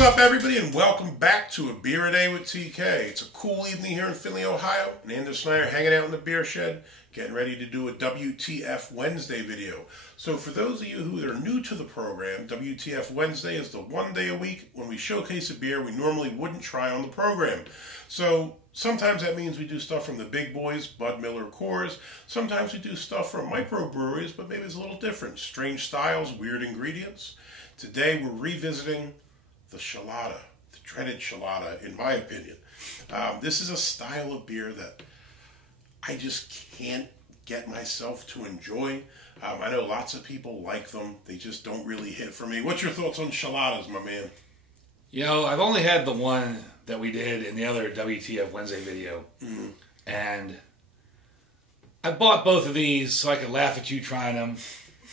up, everybody, and welcome back to A Beer a Day with TK. It's a cool evening here in Findlay, Ohio, and Anders and I are hanging out in the beer shed, getting ready to do a WTF Wednesday video. So for those of you who are new to the program, WTF Wednesday is the one day a week when we showcase a beer we normally wouldn't try on the program. So sometimes that means we do stuff from the big boys, Bud, Miller, Coors. Sometimes we do stuff from microbreweries, but maybe it's a little different. Strange styles, weird ingredients. Today we're revisiting the Chelada, the dreaded Chelada, in my opinion. This is a style of beer that I just can't get myself to enjoy. I know lots of people like them. They just don't really hit for me. What's your thoughts on Cheladas, my man? You know, I've only had the one that we did in the other WTF Wednesday video. Mm-hmm. And I bought both of these so I could laugh at you trying them.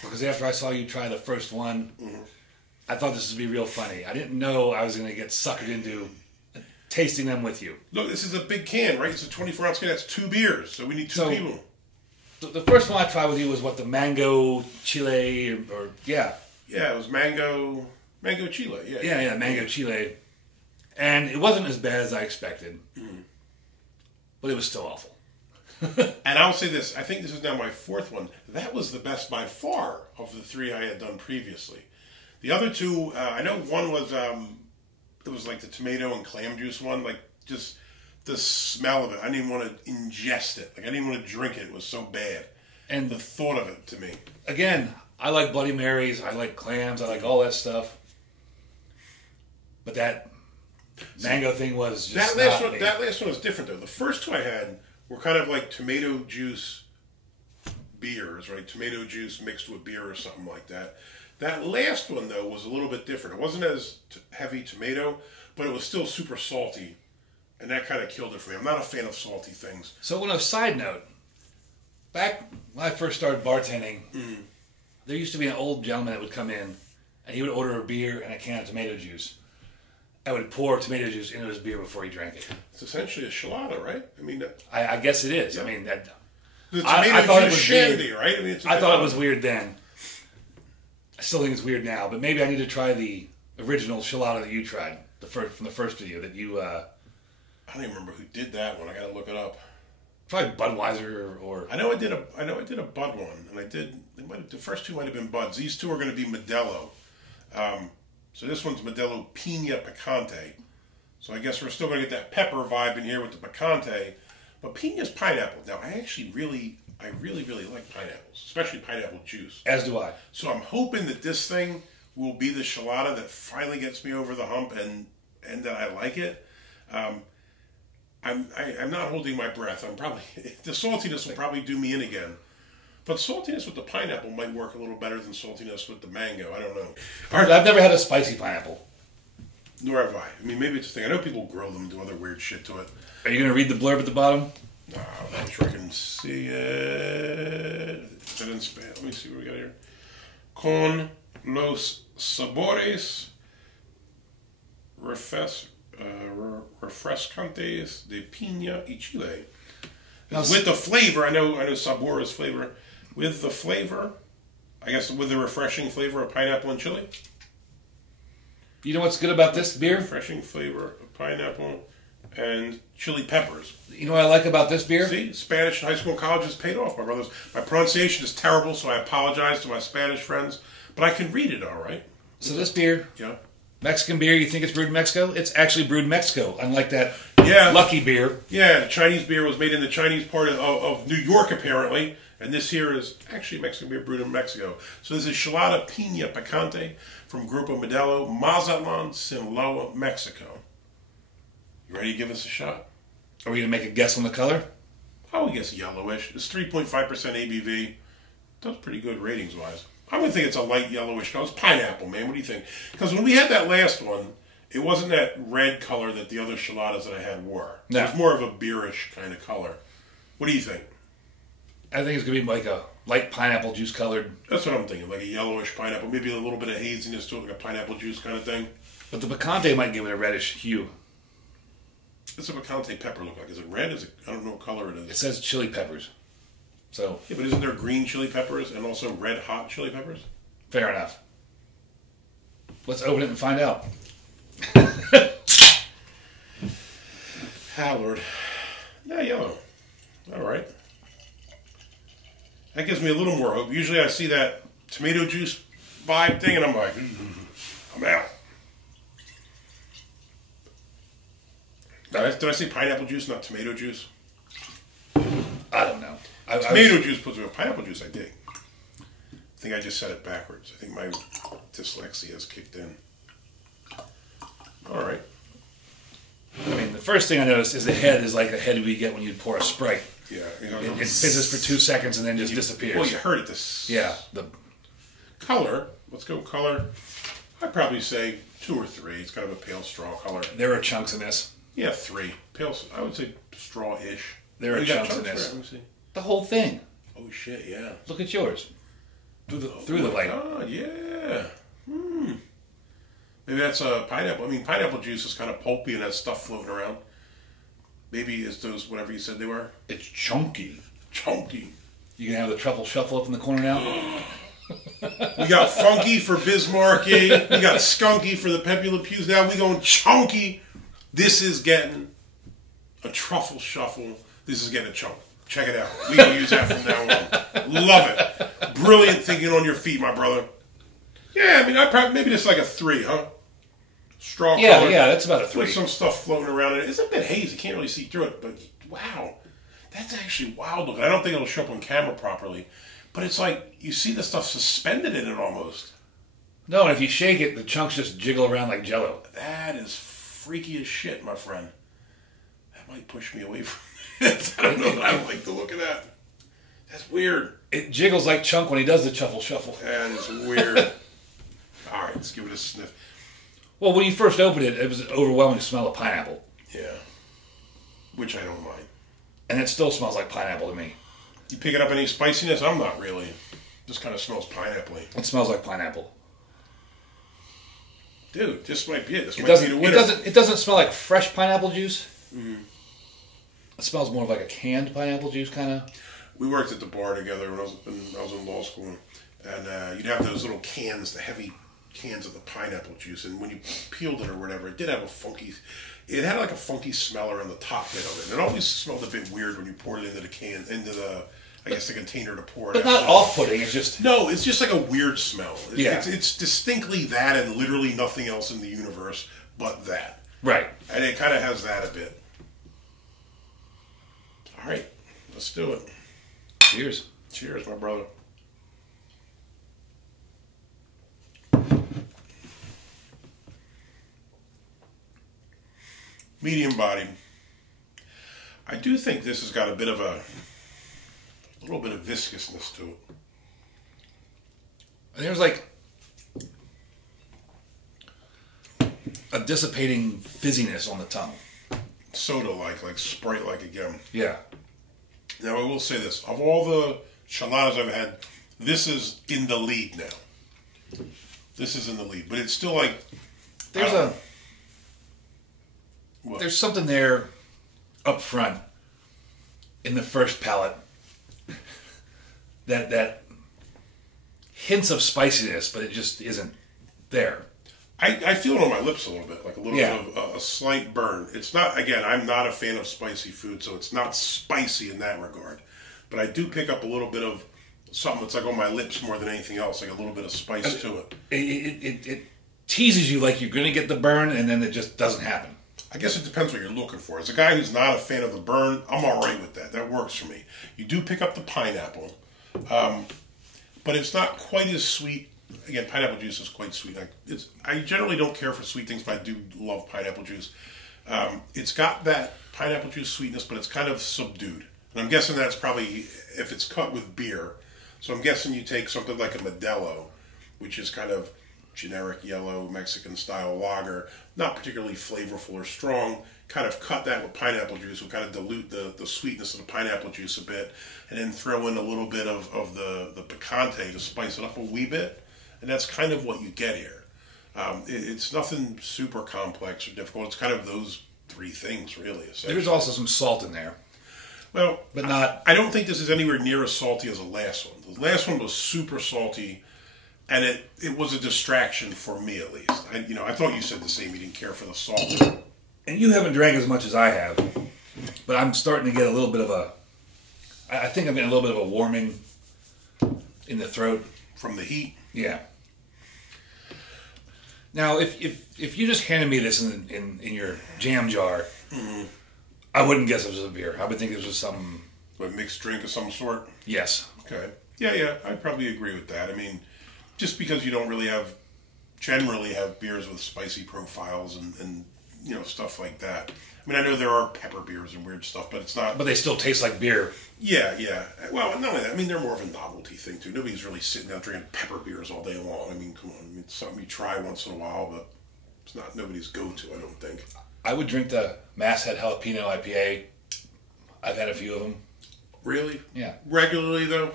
Because after I saw you try the first one, I thought this would be real funny. I didn't know I was going to get suckered into tasting them with you. Look, this is a big can, right? It's a 24-ounce can. That's 2 beers, so we need two people. The first one I tried with you was, what, the mango chile, or yeah. Yeah, it was mango chile, yeah. Yeah, mango chile. And it wasn't as bad as I expected. But it was still awful. And I'll say this, I think this is now my 4th one. That was the best by far of the 3 I had done previously. The other 2, I know one was, it was like the tomato and clam juice one, like just the smell of it. I didn't even want to ingest it. Like I didn't want to drink it. It was so bad. And the thought of it to me. Again, I like Bloody Marys, I like clams, I like all that stuff. But that mango thing was just that last one was different though. The first 2 I had were kind of like tomato juice beers, right? Tomato juice mixed with beer or something like that. That last one, though, was a little bit different. It wasn't as heavy tomato, but it was still super salty, and that kind of killed it for me. I'm not a fan of salty things. So, on a side note, back when I first started bartending, there used to be an old gentleman that would come in, and he would order a beer and a can of tomato juice. I would pour tomato juice into his beer before he drank it. It's essentially a Chelada, right? I mean, I guess it is. Yeah. I mean, the tomato juice shandy, right? I mean, I thought it was weird then. I still think it's weird now, but maybe I need to try the original Chelada that you tried, from the first video that you. I don't even remember who did that one. I got to look it up. Probably Budweiser or. I know I did a Bud one, and the first 2 might have been Buds. These 2 are going to be Modelo. So this one's Modelo Piña Picante. So I guess we're still going to get that pepper vibe in here with the picante, but Piña's pineapple. Now I actually really like pineapples, especially pineapple juice. As do I. So I'm hoping that this thing will be the Chelada that finally gets me over the hump and that I like it. I'm not holding my breath. The saltiness will probably do me in again. But saltiness with the pineapple might work a little better than saltiness with the mango. I don't know. I've never had a spicy pineapple. Nor have I. I mean, maybe it's a thing. I know people grow them and do other weird shit to it. Are you going to read the blurb at the bottom? No, I'm not sure I can see it. Is that in Spanish? Let me see what we got here. Con los sabores refrescantes de piña y chile. Now, with the flavor, I know sabor is flavor. With the flavor, I guess with the refreshing flavor of pineapple and chili. You know what's good about this beer? Refreshing flavor of pineapple and chili peppers. You know what I like about this beer? See, Spanish in high school and college has paid off, my brothers. My pronunciation is terrible, so I apologize to my Spanish friends, but I can read it all right. So this beer, yeah, Mexican beer, you think it's brewed in Mexico? It's actually brewed in Mexico, unlike that Lucky beer. Yeah, the Chinese beer was made in the Chinese part of New York, apparently, and this here is actually Mexican beer brewed in Mexico. So this is Chelada Piña Picante from Grupo Modelo, Mazatlán, Sinaloa, Mexico. You ready to give us a shot? Are we going to make a guess on the color? I would guess yellowish. It's 3.5% ABV. Does pretty good ratings-wise. I'm going to think it's a light yellowish color. It's pineapple, man. What do you think? Because when we had that last one, it wasn't that red color that the other Cheladas that I had were. No. It was more of a beerish kind of color. What do you think? I think it's going to be like a light pineapple juice colored. That's what I'm thinking, like a yellowish pineapple. Maybe a little bit of haziness to it, like a pineapple juice kind of thing. But the picante might give it a reddish hue. What's a picante pepper look like? Is it red? I don't know what color it is. It says chili peppers. So yeah, but isn't there green chili peppers and also red hot chili peppers? Fair enough. Let's open it and find out. Ah, Lord. Yeah, yellow. All right. That gives me a little more hope. Usually I see that tomato juice vibe thing and I'm like, I'm out. Did I say pineapple juice, not tomato juice? I don't know. Tomato juice puts me on pineapple juice, I dig. I think I just said it backwards. I think my dyslexia has kicked in. All right. I mean, the first thing I noticed is the head is like the head we get when you pour a Sprite. Yeah. It fizzes for 2 seconds and then just disappears. Well, you heard it. Yeah. The color. Let's go color. I'd probably say 2 or 3. It's kind of a pale straw color. There are chunks in this. Yeah, 3. Pale. I would say straw-ish. There are chunks in this. Let me see. The whole thing. Oh shit! Yeah. Look at yours. Through the light. Oh yeah. Maybe that's a pineapple. I mean, pineapple juice is kind of pulpy and has stuff floating around. Maybe it's those whatever you said they were. It's chunky. Chunky. You can have the truffle shuffle up in the corner now. We got funky for Bismarcky. We got skunky for the Pepe Le Pews. Now we going chunky. This is getting a truffle shuffle. This is getting a chunk. Check it out. We can use that from now on. Love it. Brilliant thinking on your feet, my brother. Yeah, I mean, maybe it's like a 3, huh? Straw color. Yeah, that's about a 3. With some stuff floating around in it. It's a bit hazy. You can't really see through it, but wow. That's actually wild looking. I don't think it'll show up on camera properly, but it's like you see the stuff suspended in it almost. No, and if you shake it, the chunks just jiggle around like Jello. That is freaky as shit, my friend. That might push me away from it. I don't know that I like the look of that. That's weird. It jiggles like Chunk when he does the truffle shuffle. That is weird. All right, let's give it a sniff. Well, when you first opened it, it was an overwhelming smell of pineapple. Yeah. Which I don't mind. And it still smells like pineapple to me. You picking up any spiciness? I'm not really. Just kind of smells pineapple-y. It smells like pineapple. Dude, this might be it. This might be the winner. It doesn't smell like fresh pineapple juice. Mm-hmm. It smells more of like a canned pineapple juice, kind of. We worked at the bar together when I was in law school. And you'd have those little cans, the heavy cans of the pineapple juice. And when you peeled it or whatever, it did have a funky... It had like a funky smell around the top bit of it. It always smelled a bit weird when you poured it into the can, I guess the container to pour it But out. not off-putting, it's just... No, it's just like a weird smell. Yeah. It's distinctly that and literally nothing else in the universe but that. Right. And it kind of has that a bit. All right, let's do it. Cheers. Cheers, my brother. Medium bodied. I do think this has got a little bit of viscousness to it. There's like a dissipating fizziness on the tongue. Soda-like Sprite-like again. Yeah. Now I will say this: of all the cheladas I've had, this is in the lead now. This is in the lead, but it's still like there's something there up front in the first palate that hints of spiciness, but it just isn't there. I feel it on my lips a little bit, like a little bit of a slight burn. It's not, again, I'm not a fan of spicy food, so it's not spicy in that regard. But I do pick up a little bit of something that's like on my lips more than anything else, like a little bit of spice to it. It teases you like you're going to get the burn, and then it just doesn't happen. I guess it depends what you're looking for. As a guy who's not a fan of the burn, I'm all right with that. That works for me. You do pick up the pineapple, but it's not quite as sweet. Again, pineapple juice is quite sweet. I generally don't care for sweet things, but I do love pineapple juice. It's got that pineapple juice sweetness, but it's kind of subdued. And I'm guessing that's probably if it's cut with beer. So I'm guessing you take something like a Modelo, which is kind of generic yellow Mexican-style lager, not particularly flavorful or strong, kind of cut that with pineapple juice, will kind of dilute the sweetness of the pineapple juice a bit, and then throw in a little bit of the picante to spice it up a wee bit. And that's kind of what you get here. It's nothing super complex or difficult. It's kind of those three things, really. There's also some salt in there. Well, but not... I don't think this is anywhere near as salty as the last one. The last one was super salty, and it was a distraction for me, at least. I thought you said the same. You didn't care for the salt. And you haven't drank as much as I have. But I'm starting to get a little bit of a... I think I'm getting a little bit of a warming in the throat. From the heat? Yeah. Now, if you just handed me this in your jam jar, I wouldn't guess it was a beer. I would think it was some... A mixed drink of some sort? Yes. Okay. Yeah, I'd probably agree with that. I mean, just because you don't really generally have beers with spicy profiles and you know, stuff like that. I mean, I know there are pepper beers and weird stuff, but it's not... But they still taste like beer. Yeah. Well, not only that, I mean, they're more of a novelty thing, too. Nobody's really sitting down drinking pepper beers all day long. I mean, come on. I mean, it's something you try once in a while, but it's not nobody's go-to, I don't think. I would drink the Masthead Jalapeno IPA. I've had a few of them. Really? Yeah. Regularly, though?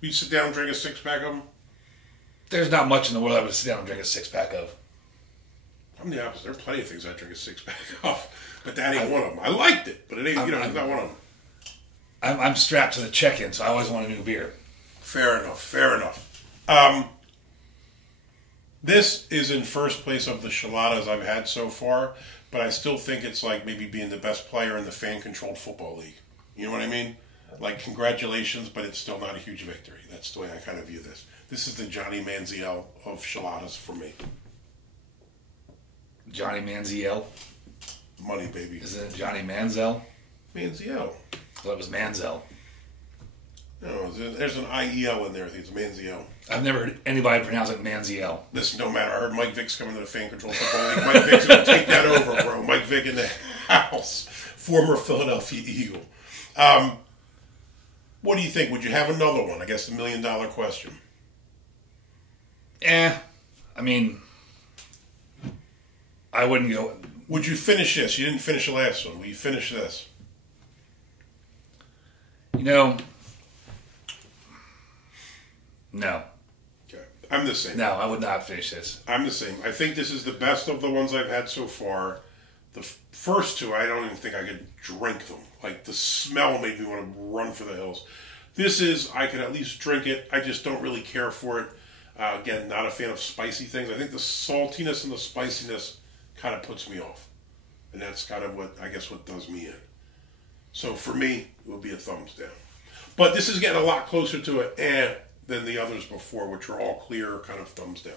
You'd sit down and drink a six-pack of them? There's not much in the world I would sit down and drink a six-pack of. I'm the opposite. There are plenty of things I'd drink a six-pack of, but that ain't one of them. I liked it, but it ain't, it's not one of them. I'm strapped to the check-in, so I always want a new beer. Fair enough. This is in first place of the Cheladas I've had so far, but I still think it's like maybe being the best player in the fan-controlled football league. You know what I mean? Like, congratulations, but it's still not a huge victory. That's the way I kind of view this. This is the Johnny Manziel of Cheladas for me. Johnny Manziel? Money, baby. Isn't it Johnny Manziel? Manziel. Well, it was Manziel. No, there's an IEL in there. I think it's Manziel. I've never heard anybody pronounce it Manziel. Listen, no matter. I heard Mike Vick's coming to the fan control football league. Mike Vick's going to take that over, bro. Mike Vick in the house. Former Philadelphia Eagle. What do you think? Would you have another one? I guess the million-dollar question. I mean, I wouldn't go... Would you finish this? You didn't finish the last one. Will you finish this? You know... No. Okay. I'm the same. No, I would not finish this. I'm the same. I think this is the best of the ones I've had so far. The first two, I don't even think I could drink them. Like, the smell made me want to run for the hills. This is, I could at least drink it. I just don't really care for it. Again, not a fan of spicy things. I think the saltiness and the spiciness kind of puts me off. And that's kind of what, I guess, what does me in. So for me, it would be a thumbs down. But this is getting a lot closer to an than the others before, which are all clear, kind of thumbs down.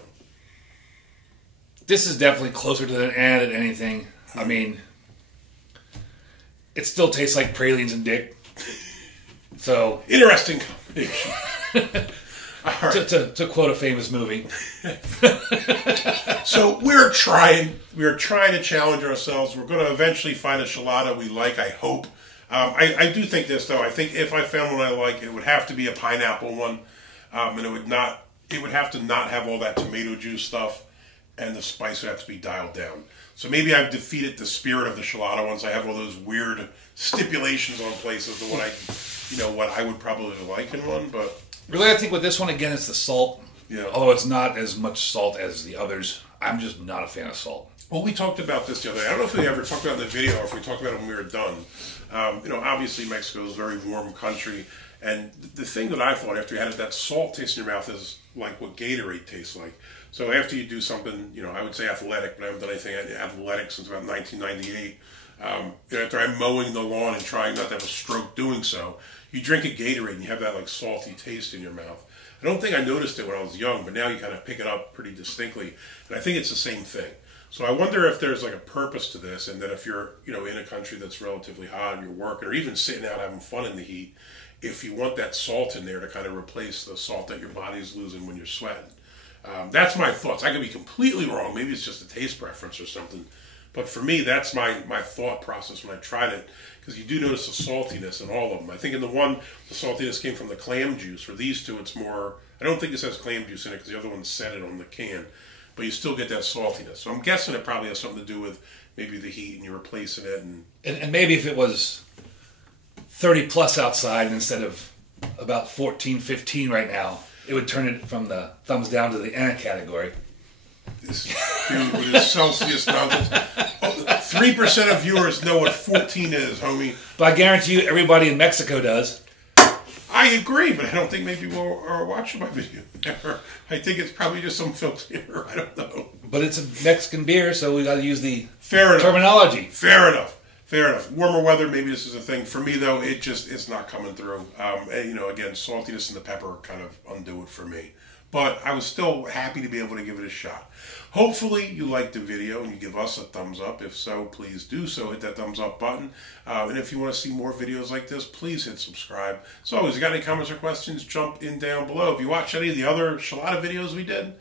This is definitely closer to an than anything. I mean, it still tastes like pralines and dick. So interesting combination. All right. To quote a famous movie. So we're trying to challenge ourselves. We're going to eventually find a Chelada we like, I hope. I do think this, though. I think if I found one I like, it would have to be a pineapple one. And it would have to not have all that tomato juice stuff, and the spice would have to be dialed down. So maybe I've defeated the spirit of the Chelada ones. I have all those weird stipulations on places of what I would probably like in one, but... Really, I think with this one, again, it's the salt. Yeah. Although it's not as much salt as the others. I'm just not a fan of salt. Well, we talked about this the other day. I don't know if we ever talked about it in the video or if we talked about it when we were done. Obviously Mexico is a very warm country. And the thing that I thought after you had that salt taste in your mouth is like what Gatorade tastes like. So after you do something, I would say athletic, but I haven't done anything athletic since about 1998. After I'm mowing the lawn and trying not to have a stroke doing so, you drink a Gatorade and you have that like salty taste in your mouth. I don't think I noticed it when I was young, but now you kind of pick it up pretty distinctly. And I think it's the same thing. So I wonder if there's like a purpose to this, and that if you're, in a country that's relatively hot and you're working or even sitting out having fun in the heat, if you want that salt in there to kind of replace the salt that your body's losing when you're sweating. That's my thoughts. I could be completely wrong. Maybe it's just a taste preference or something. But for me, that's my thought process when I tried it, because you do notice the saltiness in all of them. I think in the one, the saltiness came from the clam juice. For these two, it's more... I don't think this has clam juice in it, because the other one said it on the can. But you still get that saltiness. So I'm guessing it probably has something to do with maybe the heat and you're replacing it. And maybe if it was 30 plus outside instead of about 14, 15 right now, it would turn it from the thumbs down to the category. This dude with his Celsius numbers. 3% of viewers know what 14 is, homie. But I guarantee you everybody in Mexico does. I agree, but I don't think many people are watching my video. I think it's probably just some filter. I don't know. But it's a Mexican beer, so we got to use the Fair enough. terminology. Fair enough. Fair enough. Warmer weather, maybe this is a thing. For me, though, it's not coming through. And, again, saltiness and the pepper kind of undo it for me. But I was still happy to be able to give it a shot. Hopefully you liked the video and you give us a thumbs up. If so, please do so. Hit that thumbs up button. And if you want to see more videos like this, please hit subscribe. As always, if you got any comments or questions, jump in down below. If you watch any of the other Chelada videos we did,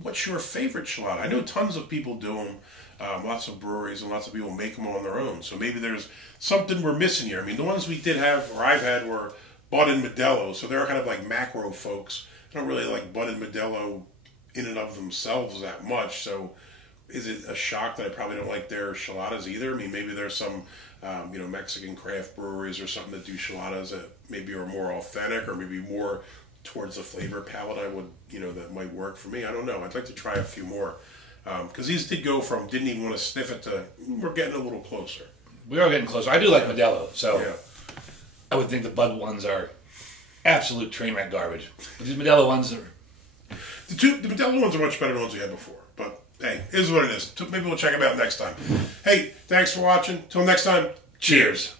what's your favorite Chelada? I know tons of people do them. Lots of breweries and lots of people make them on their own. So maybe there's something we're missing here. I mean, the ones we did have, or I've had, were bodied Modelo. So they're kind of like macro folks. I don't really like bodied Modelo in and of themselves that much. So is it a shock that I probably don't like their Cheladas either? I mean, maybe there's some, Mexican craft breweries or something that do Cheladas that maybe are more authentic or maybe more towards the flavor palette I would, that might work for me. I don't know. I'd like to try a few more. Because these did go from didn't even want to sniff it to we're getting a little closer. We are getting closer. I do like Modelo, so yeah. I would think the Bud ones are absolute train wreck garbage. But these Modelo ones are... The Modelo ones are much better than the ones we had before. But hey, it is what it is. Maybe we'll check them out next time. Hey, thanks for watching. Till next time, cheers.